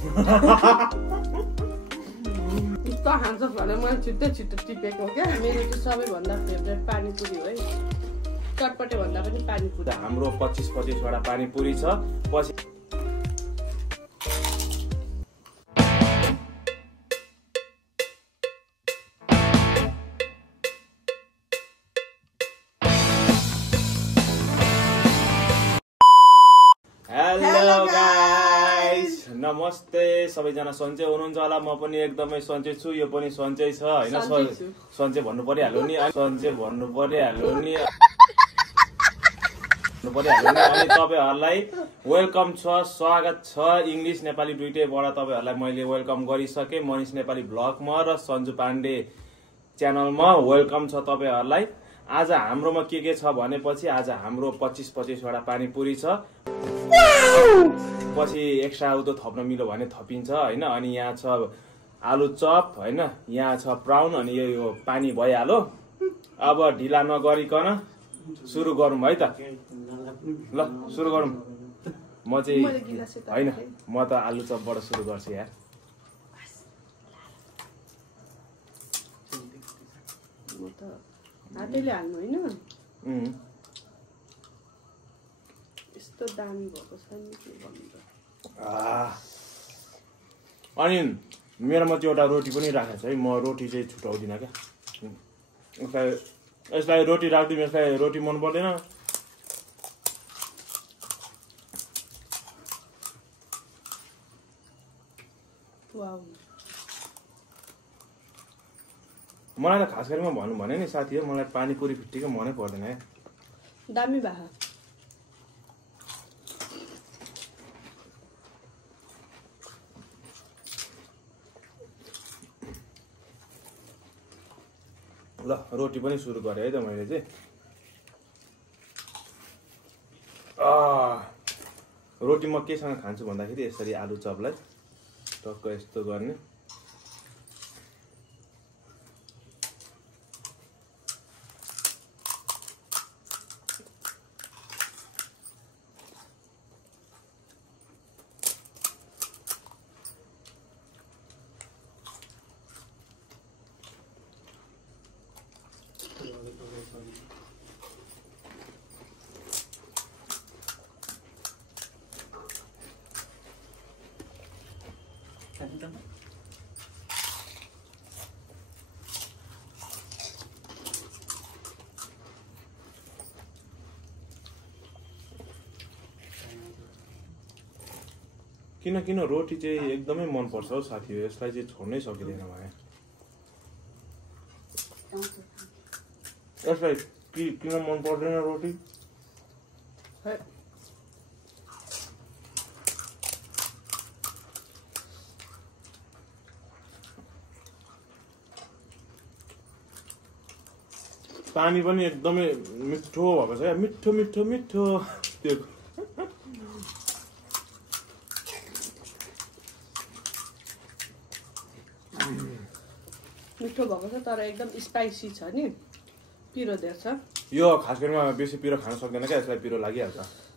त खान्छ भने मैले छिट्टै छिट्टो टिपेको क्या। मेरो चाहिँ सबैभन्दा फेभरेट पानीपुरी हो है। चटपटे भन्दा पनि पानीपुरी। हाम्रो 25 वटा पानीपुरी छ। पछि हेलो गाइस, नमस्ते सबैजना। सन्चै हुनुहुन्छ होला? म पनि एकदमै सन्चै छु। यो पनि सन्चै छ हैन? सन्चै भन्नु परिहाल्यो नि। सन्चै भन्नु परिहाल्यो नि। अनि तपाईहरुलाई वेलकम छ, स्वागत छ। इंग्लिश नेपाली दुईटैबाट तपाईहरुलाई मैले वेलकम गरिसके। मनिष नेपाली ब्लगमा र सन्जु पाण्डे च्यानलमा वेलकम छ तपाईहरुलाई। आज हाम्रोमा के छ भनेपछि आज हाम्रो 25 वटा पानीपुरी छ। पछि एक्स्ट्रा आउतो थप्न मिल्यो भने थपिन्छ हैन। अनि यहाँ छ आलु चप हैन, यहाँ छ प्राउन, अनि यो पानी भइहाल्यो। अब ढिला नगरिकन सुरु गरौँ है त। ल सुरु गरौँ। म चाहिँ हैन, म त आलु चपबाट सुरु गर्छु यार। म त हातैले हाल्नु हैन। यस्तो दामी भएको छ नि के भन्नु। अनि मेरोमा चाहिँ एउटा रोटी पनि राखेको छ है। म रोटी चाहिँ छुटाउँदिनँ क्या। यसलाई रोटी राख्दिनँ। यसलाई रोटी मन पर्दैन। मलाई त खास गरी म भन्नु भने नि साथी हो, मलाई पानीपुरी फिट्टीको मनै पर्दैन है। दामी भा ल रोटी पनि सुरु गरेँ है त मैले चाहिँ। रोटी म केसँग खान्छु भन्दाखेरि यसरी आलु चपलाई टक्क यस्तो गर्ने। किन रोटी चाहिँ एकदमै मन पर्छ हौ साथी। यसलाई चाहिँ छोड्नै सकिँदैन भने। यसलाई किन मन पर्दैन रोटी? पानी पनि एकदमै मिठो भएको छ। मिठो मिठो मिठो त्यो मिठो भएको छ तर एकदम स्पाइसी छ नि। पिरो धेरै छ। यो खास गरिमा बेसी पिरो खान सक्दैन क्या। यसलाई पिरो लागिहाल्छ।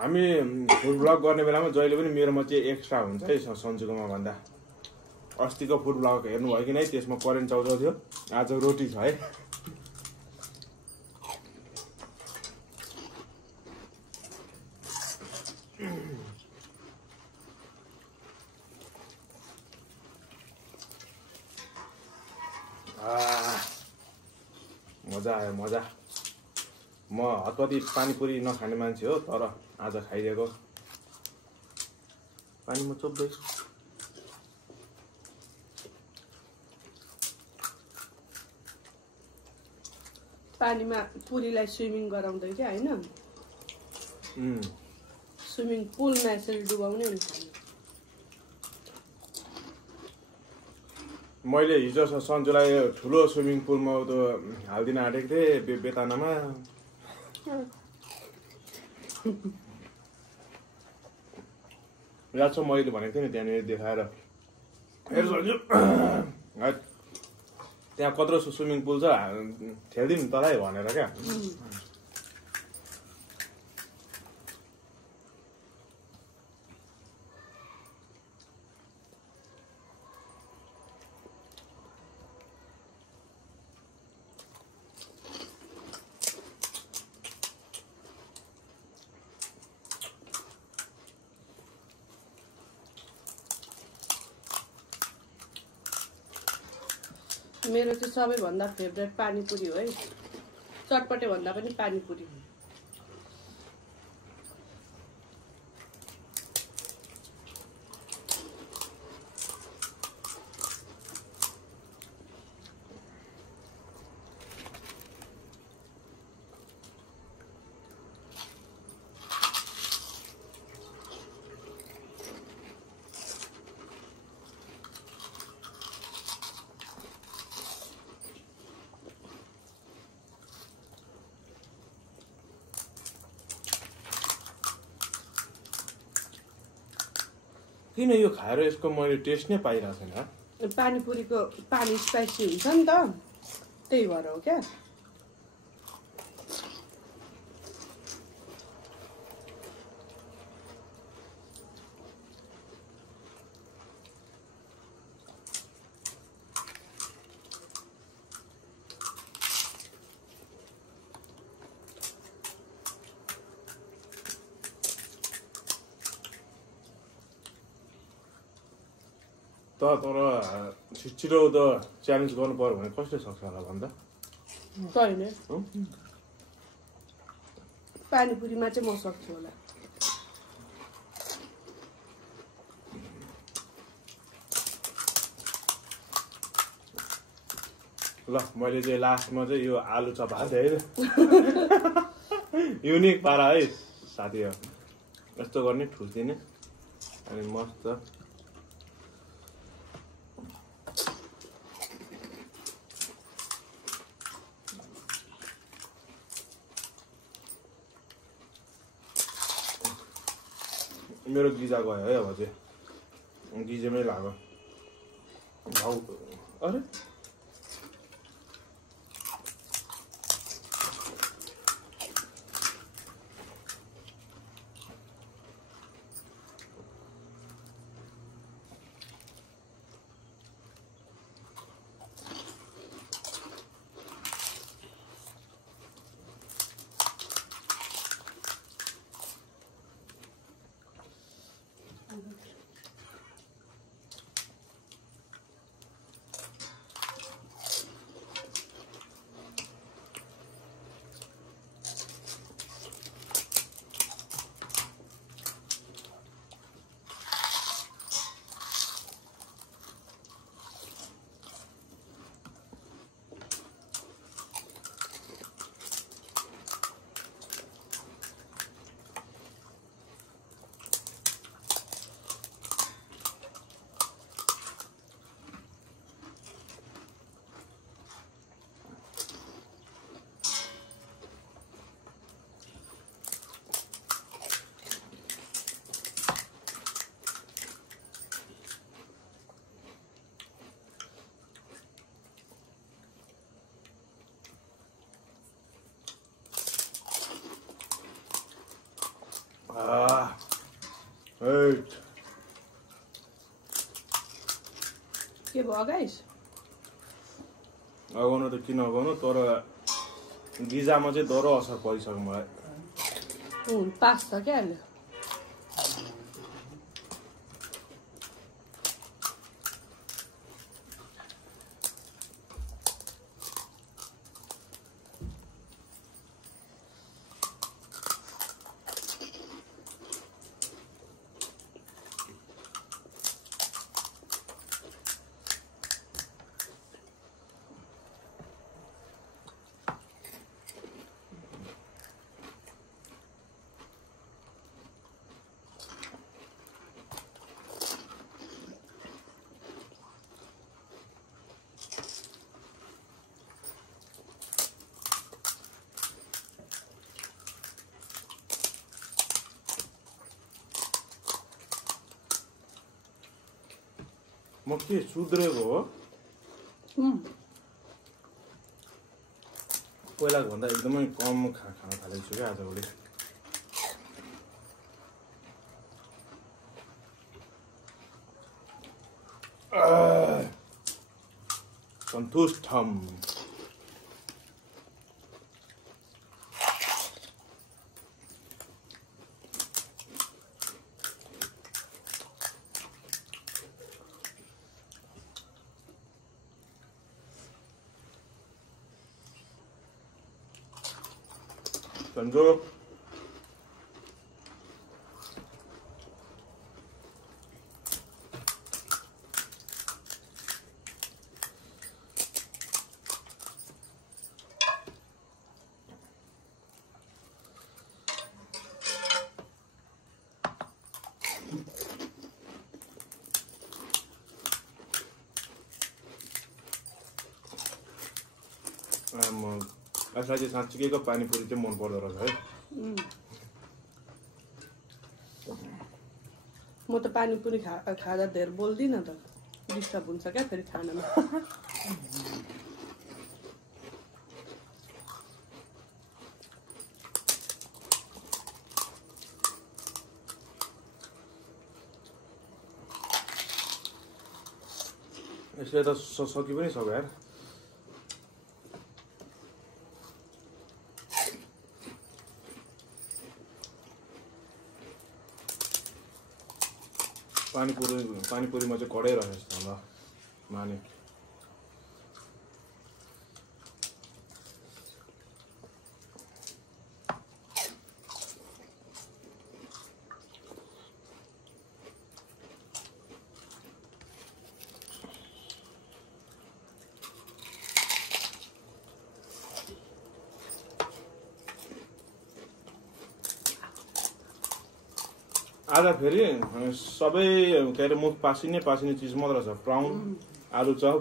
हामी फुड ब्लग गर्ने बेलामा जहिले पनि मेरोमा चाहिँ एक्स्ट्रा हुन्छ है सन्जुकोमा भन्दा। अस्तिको फुड ब्लग हेर्नुभयो कि नै? त्यसमा करेन्ट चाउचाउ थियो। आज रोटी छ है। मजा आयो मजा। म हतपति पानीपुरी नखाने मान्छे हो, तर आज खाइदिएको। पानीमा चोप्दै पानीमा पुरीलाई स्विमिङ गराउँदै क्या हैन। स्विमिङ पुलमा यसरी डुबाउने हुन्छ। मैले हिजो सन्जुलाई ठुलो स्विमिङ पुलमा हाल्दिन आँटेको थिएँ बेतानामा। याद छ मैले भनेको थिएँ नि त्यहाँनिर देखाएर हेर्छु त्यहाँ कत्रो स्विमिङ पुल छ खेलिदिउँ तँलाई भनेर क्या। मेरो चाहिँ सबैभन्दा फेभरेट पानीपुरी हो है, चटपटे भन्दा पनि पानीपुरी। किन यो खाएर यसको मैले टेस्ट नै पाइरहेको छैन। पानीपुरीको पानी स्पाइसी हुन्छ नि त, त्यही भएर हो क्या। तर छिटो त च्यालेन्ज गर्नु पर्यो भने कसले सक्छ होला भन्दा तैँले पानीपुरीमा चाहिँ म सक्छु होला। ल मैले चाहिँ लास्टमा चाहिँ यो आलु चप हाल्थेँ है युनिक पारा है साथीहरू। यस्तो गर्ने ठुल्दिने अनि मस्त मेरो गिजा गयो है। अब चाहिँ गिजेमै लाग्यो भाउ। अरे के भयो गाइस? अगाउनु त किन अगाउनु, तर गिजामा चाहिँ डह्रो असर परिसक्यो मलाई। पास त क्या अहिले। म के सुध्रेको हो पहिलाको भन्दा एकदमै कम खान थालेको छु क्या आजभोलि सन्तुष्टम सन्जो यसलाई चाहिँ साँच्चीकैको पानीपुरी चाहिँ मन पर्दो रहेछ है म त पानीपुरी खाँदा धेरै बोल्दिनँ त डिस्टर्ब हुन्छ क्या फेरि खानामा यसले त सकि पनि सक्यो यार पानीपुरीमा चाहिँ कडै रहेछ होला माने आज फेरि सबै के अरे मुख पासिने चिज मात्र छ प्राउन आलु चप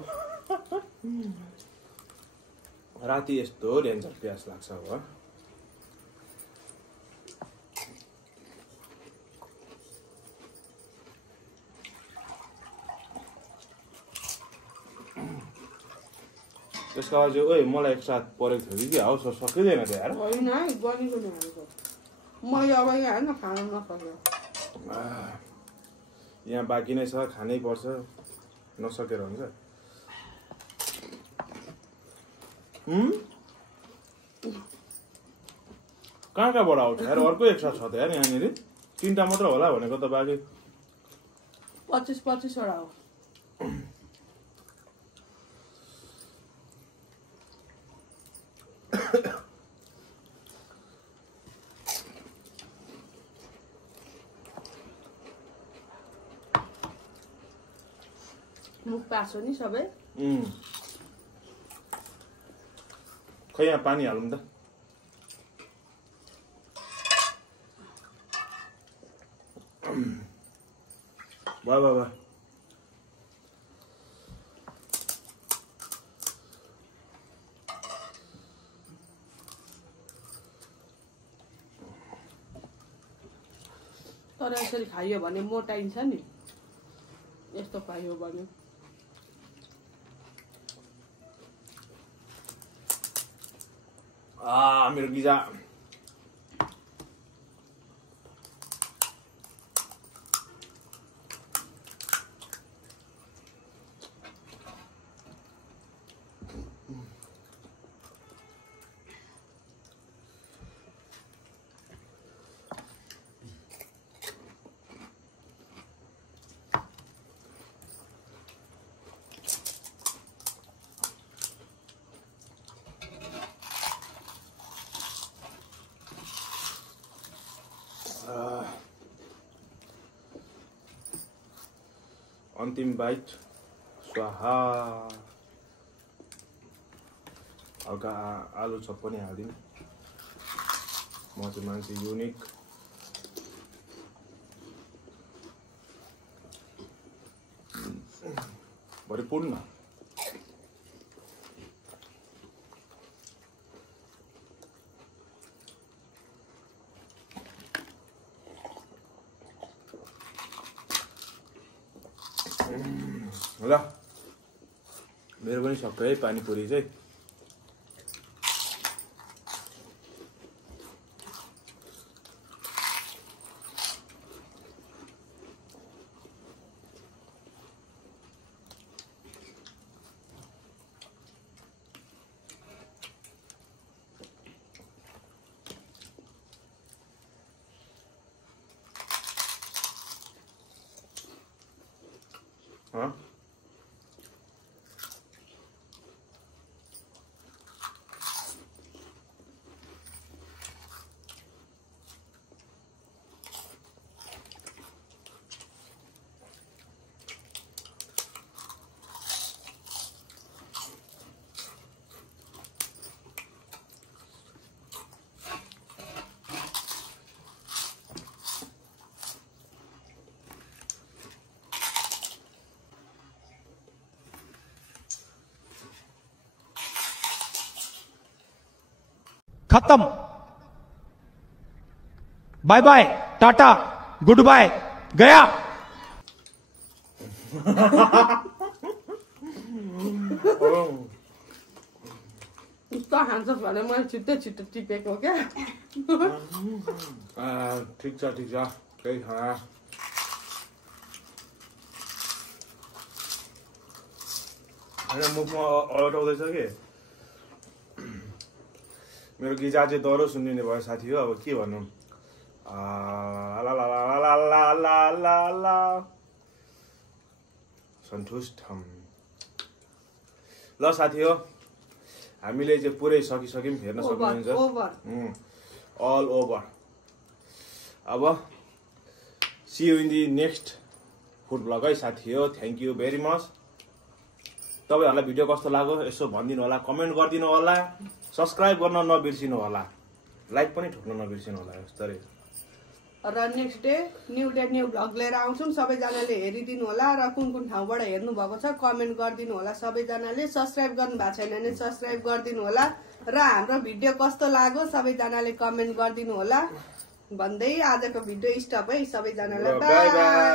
राति यस्तो डेन्जर प्यास लाग्छ हो त्यसका अझै ओइ मलाई एकसाथ परेको थियो कि हाउ सकिँदैन त यार होइन गनीको हालेको मैले अब यहाँ होइन खानु नसक्यो यहाँ बाँकी नै छ खानै पर्छ नसकेर हुन्छ कहाँबाट आउँछ यार अर्को एकसाथ छ त यार यहाँनिर 3टा मात्र होला भनेको त बाँकी 25 वटा हो मुख पासो नि सबै खै यहाँ पानी हालौँ त वाह तर यसरी खाइयो भने मोटाइन्छ नि यस्तो खाइयो भने मेरो गिजा अन्तिम बाइट स्वाहा हल्का आलु चप पनि हालिदिनु म चाहिँ मान्छे युनिक भरिपूर्ण ल ल मेरो पनि सक्यो है पानीपुरी चाहिँ। हाँ खत्म। Bye bye, tata, good bye, गया। उसको खान्छ भने मैले छिट्टै छिट्टो टिपेको क्या। ठिक छ केही खा। होइन मुखमा अल्टाउँदैछ कि मेरो गिजा चाहिँ दह्रो सुनिने भयो साथी हो। अब के भनौँ, सन्तुष्ट हम। ल साथी हो, हामीले चाहिँ पुरै सकिसक्यौँ, हेर्न सक्नुहुन्छ अल ओभर। अब see you in the next food blog है साथी हो। Thank you very much. तपाईँहरूलाई भिडियो कस्तो लाग्यो यसो भनिदिनु होला, कमेन्ट गरिदिनु होला, सब्सक्राइब गर्न नबिर्सिनु होला, लाइक पनि ठोक्न नबिर्सिनु होला। यस्तै र नेक्स्ट डे न्यू भ्लग लिएर आउँछौँ। सबैजनाले हेरिदिनु होला र कुन ठाउँबाट हेर्नु भएको छ कमेन्ट गरिदिनु होला। सबैजनाले सब्सक्राइब गर्नु भएको छैन भने सब्सक्राइब गरिदिनु होला र हाम्रो भिडियो कस्तो लाग्यो सबैजनाले कमेन्ट गरिदिनु होला भन्दै आजको भिडियो स्टप है। सबैजनालाई बाई।